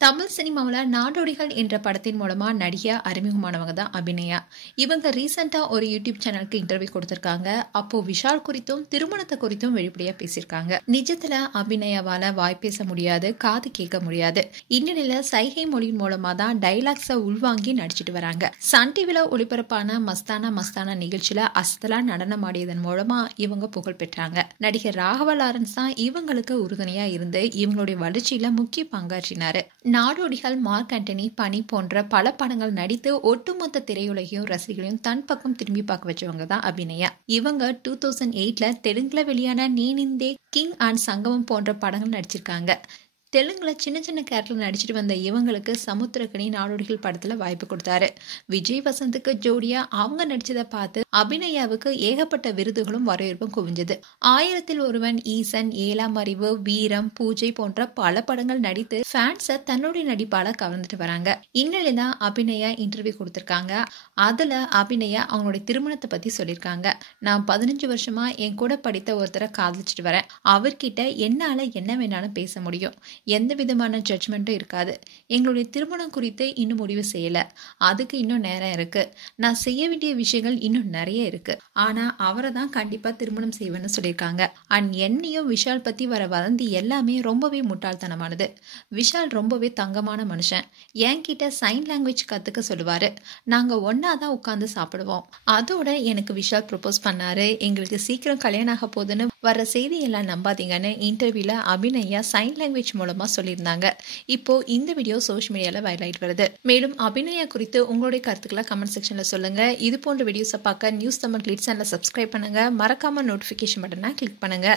தமிழ் சினிமாவில் நாடோடிகள் என்ற படத்தின் மூலமா நடிகையா அறிமுகமானவங்க தான் அபிநயா. இவங்க ரீசெண்டா ஒரு யூடியூப் சேனலுக்கு இன்டர்வியூ கொடுத்திருக்காங்க. அப்போ விஷால் குறித்தும் திருமணத்தை குறித்தும் வெளிப்படையா பேசியிருக்காங்க. நிஜத்துல அபிநயாவால வாய் பேச முடியாது, காது கேட்க முடியாது. இந்நிலையில சைகை மொழியின் மூலமா தான் டைலாக்ஸை உள்வாங்கி நடிச்சிட்டு வராங்க. சன் டிவில ஒளிபரப்பான மஸ்தானா மஸ்தானா நிகழ்ச்சியில அசத்தலா நடனம் ஆடியதன் மூலமா இவங்க புகழ் பெற்றாங்க. நடிகர் ராகவா லாரன்ஸ் தான் இவங்களுக்கு உறுதுணையா இருந்து இவங்களுடைய வளர்ச்சியில முக்கிய பங்காற்றினாரு. நாடோடிகள், மார்க் ஆண்டனி, பனி போன்ற பல படங்கள் நடித்து ஒட்டுமொத்த திரையுலகையும் ரசிகர்களையும் தன் பக்கம் திரும்பி பார்க்க வச்சவங்க தான் அபிநயா. இவங்க 2008 தெலுங்குல வெளியான நேனிந்தே, கிங் அண்ட் சங்கமம் போன்ற படங்கள் நடிச்சிருக்காங்க. தெலுங்குல சின்ன சின்ன கேரக்டர் நடிச்சிட்டு வந்த இவங்களுக்கு சமுத்திரக்கனி நாடோடிகள் படத்துல வாய்ப்பு கொடுத்தாரு. விஜய் வசந்துக்கு ஜோடியா அவங்க நடிச்சதை பார்த்து அபிநயாவுக்கு ஏகப்பட்ட விருதுகளும் வரவேற்பும் குவிஞ்சது. 1000ல் ஒருவன், ஈசன், 7ஆம் அறிவு, வீரம், பூஜை போன்ற பல படங்கள் நடித்து ஃபேன்ஸை தன்னுடைய நடிப்பால கவர்ந்துட்டு வராங்க. இந்நிலைதான் அபிநயா இன்டர்வியூ கொடுத்திருக்காங்க. அதுல அபிநயா அவங்களுடைய திருமணத்தை பத்தி சொல்லியிருக்காங்க. நான் 15 வருஷமா என் கூட படித்த ஒருத்தரை காதலிச்சிட்டு வரேன். அவர்கிட்ட என்னால என்ன வேணாலும் பேச முடியும். எந்த விதமான ஜட்ஜ்மெண்ட்டும் இருக்காது. எங்களுடைய திருமணம் குறித்து இன்னும் முடிவு செய்யல. அதுக்கு இன்னும் நேரம் இருக்கு. நான் செய்ய வேண்டிய விஷயங்கள் இன்னும் நிறைய இருக்கு. ஆனா அவரை தான் கண்டிப்பா திருமணம் செய்வேன்னு சொல்லியிருக்காங்க. அண்ட் என்னையும் விஷால் பத்தி வர வதந்தி எல்லாமே ரொம்பவே முட்டாள்தனமானது. விஷால் ரொம்பவே தங்கமான மனுஷன். என்கிட்ட சைன் லாங்குவேஜ் கத்துக்க சொல்லுவாரு. நாங்க ஒன்னா தான் உட்கார்ந்து சாப்பிடுவோம். அதோட எனக்கு விஷால் ப்ரொபோஸ் பண்ணாரு. எங்களுக்கு சீக்கிரம் கல்யாணம் ஆக போகுதுன்னு வர செய்தியெல்லாம் நம்பாதீங்கன்னு இன்டர்வியூல அபிநயா சைன் லாங்குவேஜ் மூலமா சொல்லியிருந்தாங்க. இப்போ இந்த வீடியோ சோஷியல் மீடியால வைரல் ஆயிட்டு வருது. மேலும் அபிநயா குறித்து உங்களுடைய கருத்துக்களை கமெண்ட் செக்ஷன்ல சொல்லுங்க. இது போன்ற வீடியோஸை பார்க்க நியூஸ் தமிழ் கிளிட்ஸ் சேனலை சப்ஸ்கிரைப் பண்ணுங்க. மறக்காம நோட்டிபிகேஷன் பட்டனை கிளிக் பண்ணுங்க.